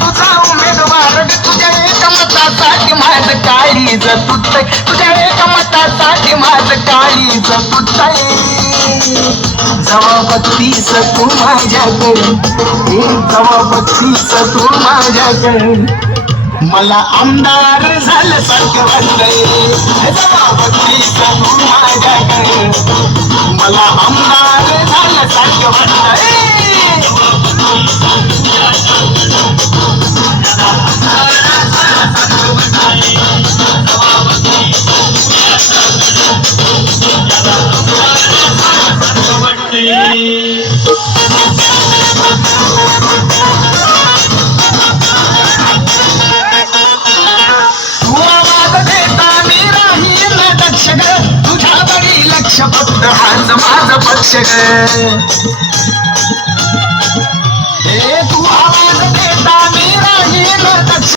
तुझा उमेदवार तुझ्या एका मतासाठी माझं काळीज तुटतंय तुझ्या एका मतासाठी माझं काळीज तुटतंय जवा बघतीस तू माझ्याकडे जवा बघतीस तू माझ्याकडे मला आमदार झाल्यासारखं वाटतंय जवा बघतीस तू माझ्याकडे मला आमदार झाल्यासारखं वाटतंय तुझ्या बरी लक्ष फक्त हाच माझं पक्ष ग